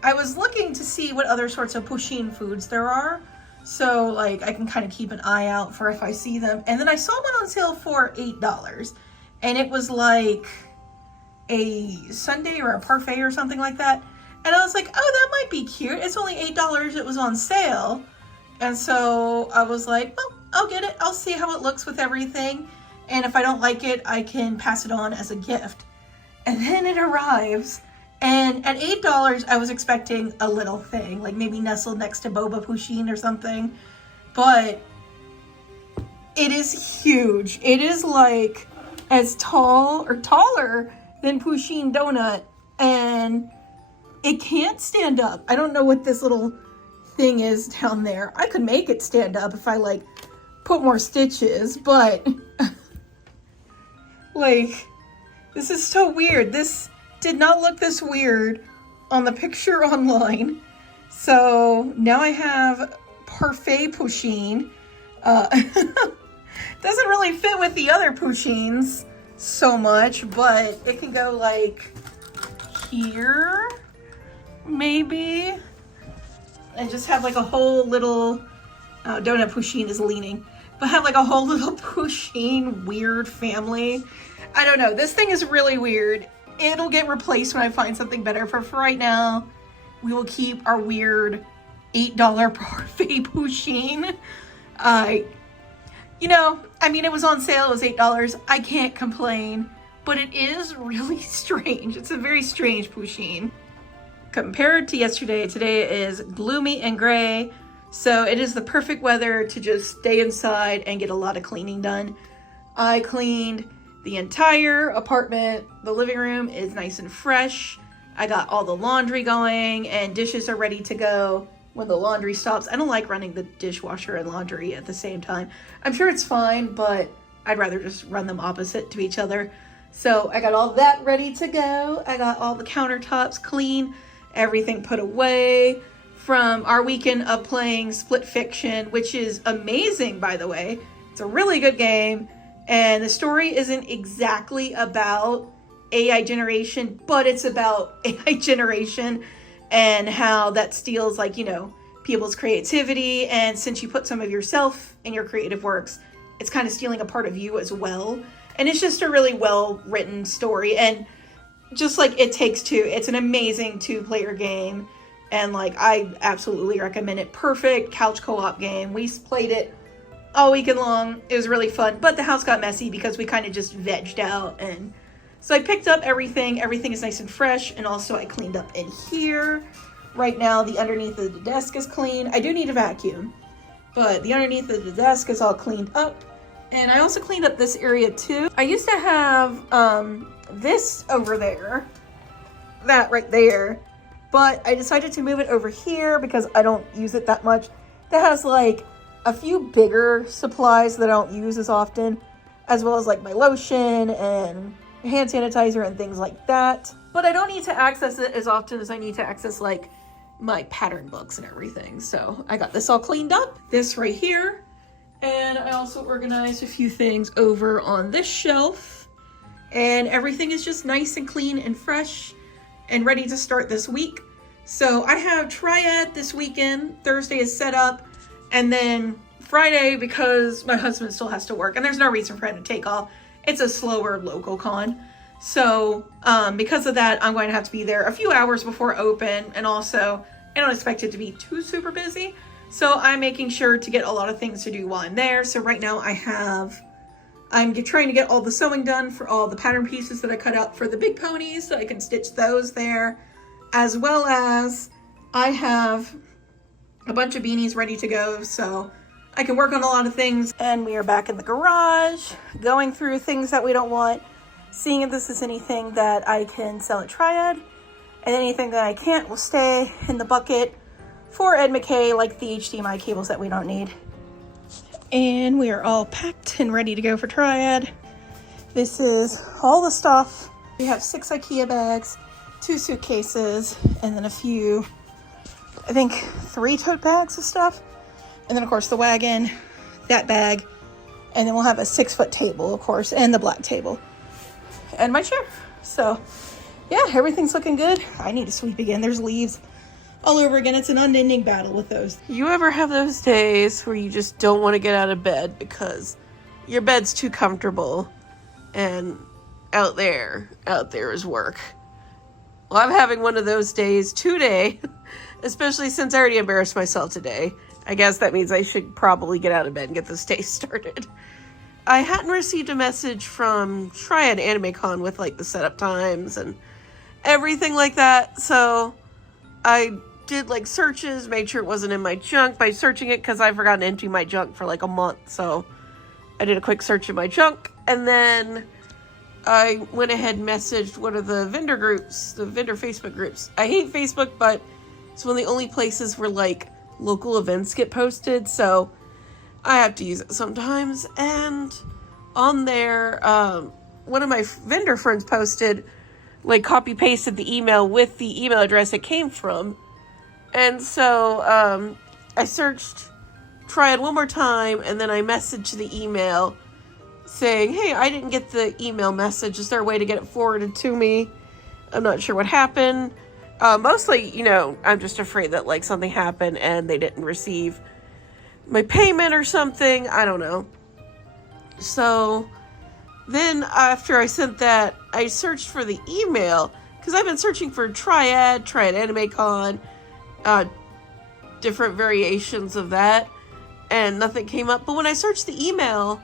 I was looking to see what other sorts of Pusheen foods there are. So like I can kind of keep an eye out for if I see them. And then I saw one on sale for $8. And it was like a sundae or a parfait or something like that. And I was like, oh, that might be cute. It's only $8. It was on sale. And so I was like, well, I'll get it. I'll see how it looks with everything. And if I don't like it, I can pass it on as a gift. And then it arrives. And at $8, I was expecting a little thing, like maybe nestled next to Boba Pusheen or something. But it is huge. It is like as tall or taller than Pusheen donut. And it can't stand up. I don't know what this little thing is down there. I could make it stand up if I like put more stitches, but like, this is so weird. This did not look this weird on the picture online. So now I have parfait Pusheen. Doesn't really fit with the other Pusheens so much, but it can go like here, maybe. And just have like a whole little, donut Pusheen is leaning, but have like a whole little Pusheen weird family. I don't know. This thing is really weird. It'll get replaced when I find something better. For right now, we will keep our weird $8 parfait Pusheen. You know, I mean, it was on sale. It was $8. I can't complain, but it is really strange. It's a very strange Pusheen. Compared to yesterday, today is gloomy and gray. So it is the perfect weather to just stay inside and get a lot of cleaning done. I cleaned the entire apartment. The living room is nice and fresh. I got all the laundry going and dishes are ready to go when the laundry stops. I don't like running the dishwasher and laundry at the same time. I'm sure it's fine, but I'd rather just run them opposite to each other. So I got all that ready to go. I got all the countertops clean, everything put away from our weekend of playing Split Fiction, which is amazing, by the way. It's a really good game. And the story isn't exactly about AI generation, but it's about AI generation and how that steals, like, you know, people's creativity. And since you put some of yourself in your creative works, it's kind of stealing a part of you as well. And it's just a really well written story. And just like It Takes Two, it's an amazing 2-player game. And like, I absolutely recommend it. Perfect couch co-op game. We played it all weekend long. It was really fun. But the house got messy because we kind of just vegged out. And so I picked up everything. Everything is nice and fresh. And also I cleaned up in here. Right now, the underneath of the desk is clean. I do need a vacuum. But the underneath of the desk is all cleaned up. And I also cleaned up this area too. I used to have this over there. That right there. But I decided to move it over here because I don't use it that much. That has like a few bigger supplies that I don't use as often, as well as like my lotion and hand sanitizer and things like that. But I don't need to access it as often as I need to access like my pattern books and everything. So I got this all cleaned up. This right here. And I also organized a few things over on this shelf. And everything is just nice and clean and fresh and ready to start this week. So I have Triad this weekend. Thursday is set up. And then Friday, because my husband still has to work and there's no reason for him to take off, it's a slower local con. So because of that, I'm going to have to be there a few hours before open. And also, I don't expect it to be too super busy. So I'm making sure to get a lot of things to do while I'm there. So right now I'm trying to get all the sewing done for all the pattern pieces that I cut out for the big ponies so I can stitch those there. As well as I have a bunch of beanies ready to go so I can work on a lot of things. And we are back in the garage, going through things that we don't want, seeing if this is anything that I can sell at Triad, and anything that I can't will stay in the bucket for Ed McKay, like the HDMI cables that we don't need. And we are all packed and ready to go for Triad. This is all the stuff. We have 6 IKEA bags, 2 suitcases, and then a few, I think 3 tote bags of stuff. And then of course the wagon, that bag, and then we'll have a 6-foot table, of course, and the black table. And my chair. So yeah, everything's looking good. I need to sweep again. There's leaves all over again. It's an unending battle with those. You ever have those days where you just don't want to get out of bed because your bed's too comfortable and out there is work? Well, I'm having one of those days today, especially since I already embarrassed myself today. I guess that means I should probably get out of bed and get this day started. I hadn't received a message from Triad Anime Con with like the setup times and everything like that. So I did like searches, made sure it wasn't in my junk by searching it because I've forgotten to empty my junk for like a month. So I did a quick search in my junk, and then I went ahead and messaged one of the vendor groups, the vendor Facebook groups. I hate Facebook, but it's one of the only places where like local events get posted, so I have to use it sometimes. And on there, one of my vendor friends posted, like copy pasted the email with the email address it came from. And so I searched Triad one more time, and then I messaged the email saying, hey, I didn't get the email message. Is there a way to get it forwarded to me? I'm not sure what happened. Mostly, you know, I'm just afraid that like something happened and they didn't receive my payment or something. I don't know. So then after I sent that, I searched for the email because I've been searching for Triad Anime Con, different variations of that, and nothing came up. But when I searched the email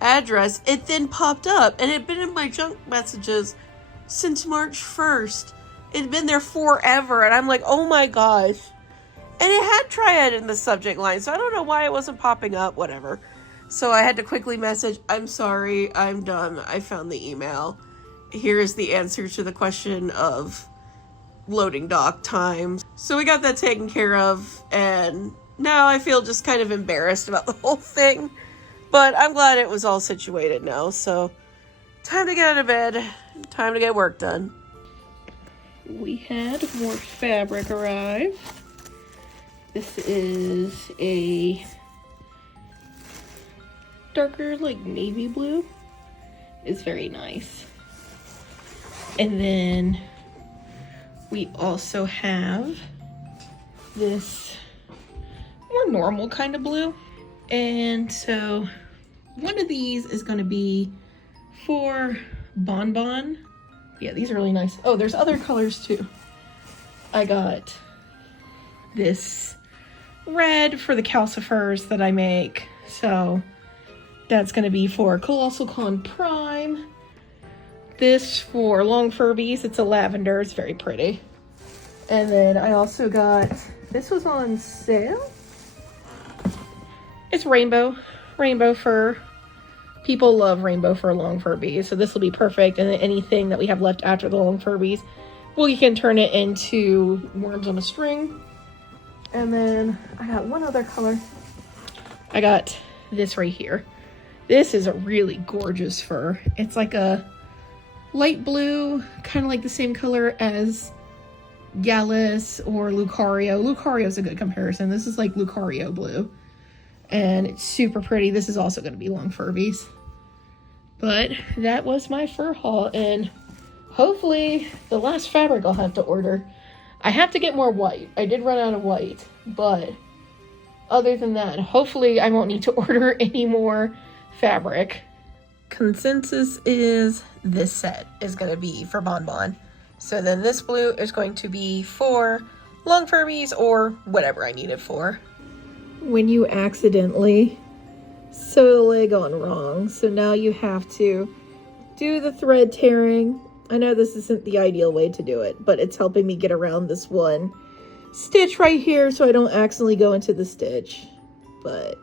address, it then popped up, and it had been in my junk messages since March 1st. It had been there forever, and I'm like, oh my gosh. And it had Triad in the subject line, so I don't know why it wasn't popping up, whatever. So I had to quickly message, I'm sorry, I'm done. I found the email. Here is the answer to the question of loading dock time. So we got that taken care of, and now I feel just kind of embarrassed about the whole thing. But I'm glad it was all situated now, so time to get out of bed, time to get work done. We had more fabric arrive. This is a darker, like navy blue. It's very nice. And then we also have this more normal kind of blue. And so one of these is going to be for Bonbon. Yeah, these are really nice. Oh, there's other colors too. I got this red for the calcifers that I make. So that's going to be for Colossal Con Prime. This for Long Furbies. It's a lavender. It's very pretty. And then I also got, this was on sale. It's rainbow fur. People love rainbow fur Long Furbies, so this will be perfect. And then anything that we have left after the Long Furbies, well, you can turn it into worms on a string. And then I got one other color. I got this right here. This is a really gorgeous fur. It's like a light blue, kind of like the same color as Gallus or Lucario. Lucario is a good comparison. This is like Lucario blue. And it's super pretty. This is also going to be Long Furbies. But that was my fur haul. And hopefully the last fabric I'll have to order. I have to get more white. I did run out of white. But other than that, hopefully I won't need to order any more fabric. Consensus is this set is going to be for Bonbon. So then this blue is going to be for Long Furbies or whatever I need it for. When you accidentally sew the leg on wrong, so now you have to do the thread tearing. I know this isn't the ideal way to do it, but it's helping me get around this one stitch right here so I don't accidentally go into the stitch. But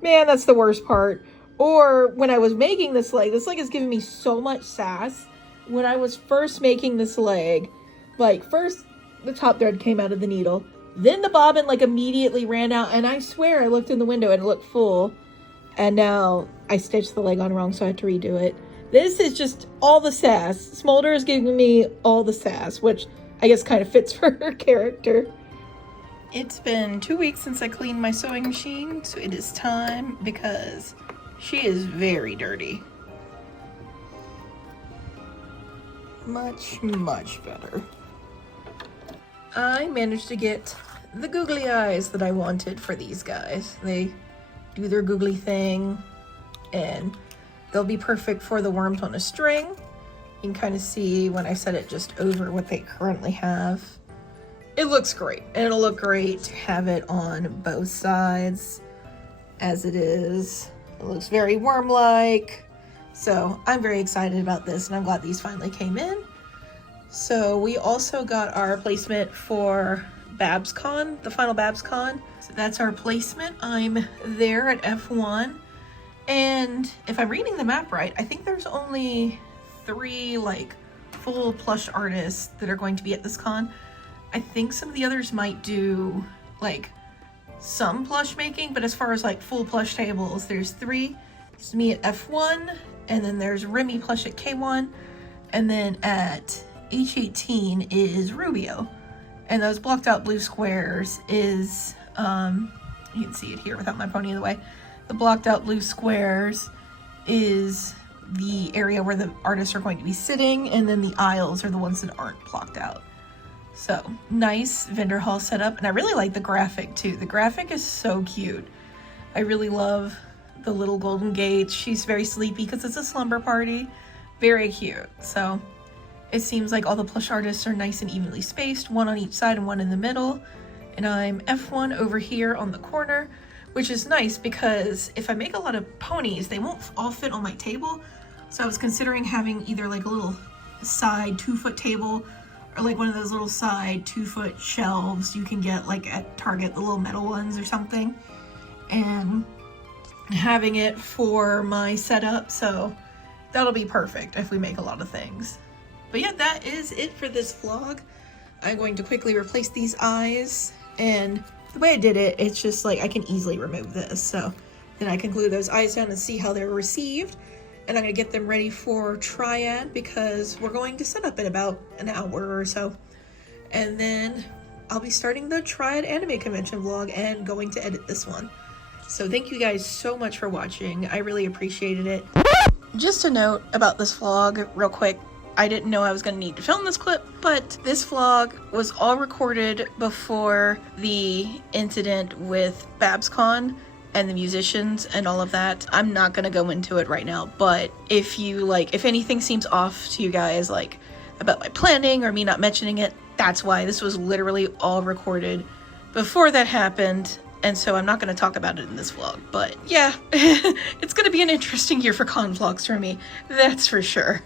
man, that's the worst part. Or when I was making this leg is giving me so much sass. When I was first making this leg, like first the top thread came out of the needle, then the bobbin like immediately ran out, and I swear I looked in the window and it looked full, and now I stitched the leg on wrong, so I had to redo it. This is just all the sass. Smolder is giving me all the sass, which I guess kind of fits for her character. It's been 2 weeks since I cleaned my sewing machine, so it is time because she is very dirty. Much, much better. I managed to get the googly eyes that I wanted for these guys. They do their googly thing, and they'll be perfect for the worms on a string. You can kind of see when I set it just over what they currently have. It looks great, and it'll look great to have it on both sides as it is. It looks very worm-like. So I'm very excited about this, and I'm glad these finally came in. So we also got our placement for Babscon, the final Babscon. So that's our placement. I'm there at F1. And if I'm reading the map right, I think there's only 3 like full plush artists that are going to be at this con. I think some of the others might do like some plush making, but as far as like full plush tables, there's 3. It's me at F1, and then there's Remy Plush at K1, and then at H18 is Rubio. And those blocked out blue squares is, you can see it here without my pony in the way. The blocked out blue squares is the area where the artists are going to be sitting, and then the aisles are the ones that aren't blocked out. So nice vendor hall setup, and I really like the graphic too. The graphic is so cute. I really love the little golden gates. She's very sleepy because it's a slumber party. Very cute. So it seems like all the plush artists are nice and evenly spaced, one on each side and one in the middle. And I'm F1 over here on the corner, which is nice because if I make a lot of ponies, they won't all fit on my table. So I was considering having either like a little side 2-foot table or like one of those little side 2-foot shelves you can get like at Target, the little metal ones or something, and having it for my setup. So that'll be perfect if we make a lot of things. But yeah, that is it for this vlog. I'm going to quickly replace these eyes, and the way I did it, it's just like I can easily remove this, so then I can glue those eyes down and see how they're received. And I'm gonna get them ready for Triad because we're going to set up in about an hour or so, and then I'll be starting the Triad anime convention vlog and going to edit this one. So thank you guys so much for watching. I really appreciated it. Just a note about this vlog real quick. I didn't know I was going to need to film this clip, but this vlog was all recorded before the incident with Babscon, and the musicians and all of that. I'm not gonna go into it right now, but if you like, if anything seems off to you guys, like about my planning or me not mentioning it, that's why. This was literally all recorded before that happened, and so I'm not going to talk about it in this vlog. But yeah, it's going to be an interesting year for con vlogs for me, that's for sure.